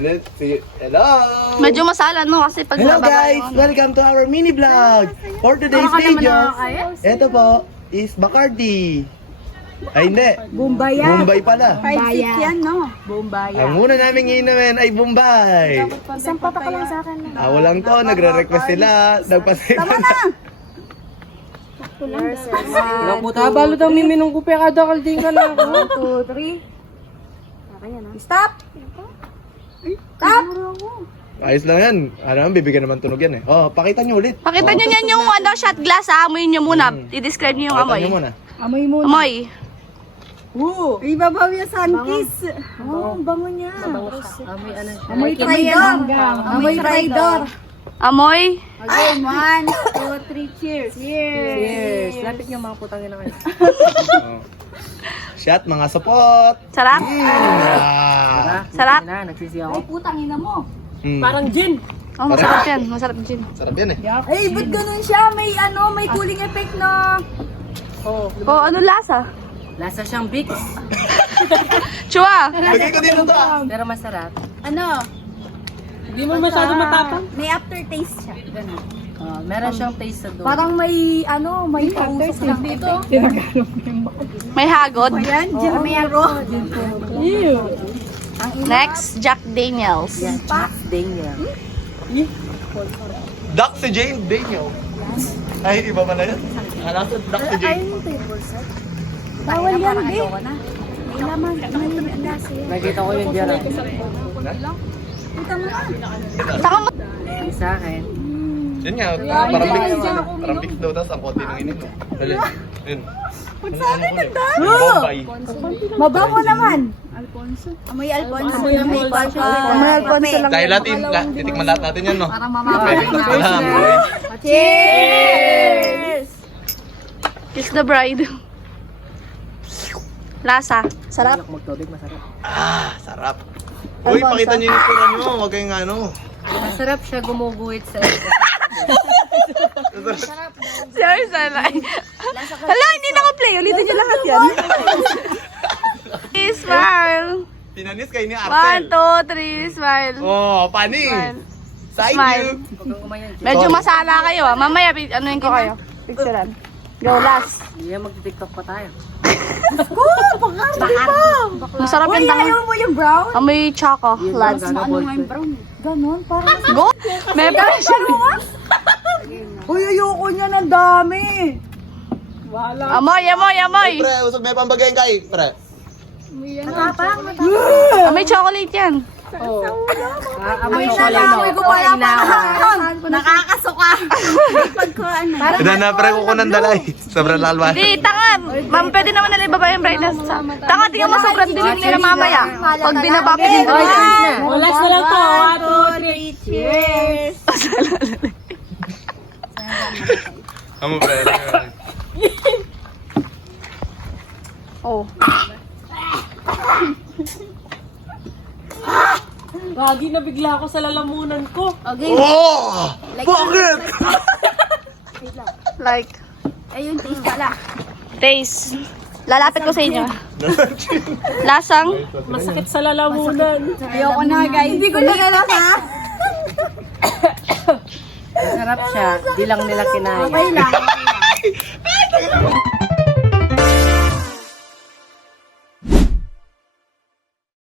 Hello! Medyo masala, no? Kasi pag Hello nababa guys! yung ano. Welcome to our mini vlog! For today's video, ito po is Bacardi. Ay hindi, Bombay yan. Bombay pala. 5-6 yan, no? Bombay. Ang muna namin iinumin ay Bombay. Isang papa ka lang sa akin. Walang to, nagre-request sila. Nagpasipa na. Wala po tabalo daw miminong ko pa kada kalding ka na ako. 1, 2, 3. Stop! Stop! Ayos lang yan. Ano, bibigyan naman tunog yan eh. Oh, pakita nyo ulit. Pakita nyo yan yung ano, shot glass, ha? Amoyin nyo muna. I-describe nyo yung Pakita amoy. nyo muna. Amoy muna. Amoy. Ibabaw yung sunkiss. Oh, ang bango niya. Amoy ano siya. Amoy traidor. Amoy traidor. Amoy. Again, 1, 2, 3, cheers. Cheers. Lapit niyo mga putangin na kayo. Oh. Shot, mga sapot. Sarap? Sarap? Na, nagsisi ako. Putang ina mo. Parang gin. Oh, masarap yan. Masarap din. Sarap yan eh. Eh, ba't ganun siya? May may cooling effect na. Oh, Oh, ano lasa? lasa siyang Vicks. Chua. Lagay ko dito to. Pero masarap. Ano? Hindi mo masyado matapang. May aftertaste siya. Ganun. Meron siyang taste sa doon. Parang may pausok lang dito. May hagod. Yan, Jermero. Next, Jack Daniels. Yan, Max Daniel. Duck si Jane Daniel. Ay, iba ba na yun? Alam ko, Duck si Jane. Bawal yan, be. May laman. May lasa yan. Nakita ko yung dyan. Puta mo na. Saka mo. Sa akin. Yun nga, parang mix daw, tapos ang konti ng init. Dali, yun. Pagsabi nagdaan! Bombay. Mabango naman. Alfonso. Amoy Alfonso. Amoy Alfonso lang. Dahil natin, titikman lahat natin yan, no? Parang Pwede mamamay ko lang. Cheers! Kiss the bride. Lasa. Sarap. Magtubig, masarap. Sarap. Uy, pakita nyo yung itsura nyo, huwag kayong ano. Masarap siya gumuguhit sa Sorry, salay. Hala, hindi naka-play. Ulitin nyo lahat yan. Smile. Pinanis kayo ni 1, Arcel. 2, 3, smile. Oh, pani. Smile. Side Smile. view. Medyo masala kayo, ah. Mamaya, anuin ko kayo. Picturean. Go, last. Hindi mag-tiktok pa tayo. Masarap yung tangan. Ayaw mo yung brown? Amoy chocolate. Ano nga yung brown? Ganon, parang Go! May pressure. Uy, ayoko niya ng dami. Amoy, amoy, amoy. Pre, usog may pambagayin kayo, pre. Matapang. Amoy chocolate yan. Amoy siya lang. Amoy ko pala nakakasuka. Pag ko ano. Ina na, pre, kuko ng dalay. Sobrang lalwan. Di, tanga. Ma'am, pwede naman nila ibaba yung brightness. Tanga, tingnan mo sobrang dilim nila mamaya. Pag binaba pa dito. Last na lang to. 1, 2, 3, cheers. Amo, pre. Oh. Gagi na bigla ako sa lalamunan ko. Okay. Oh! Bakit? Like, Ayun, taste pala. taste. Lalapit ko sa inyo. Lasang. Masakit sa lalamunan. Ayoko na, guys. Hindi ko nagalasa. Masarap siya. Di lang nila kinaya. Okay lang.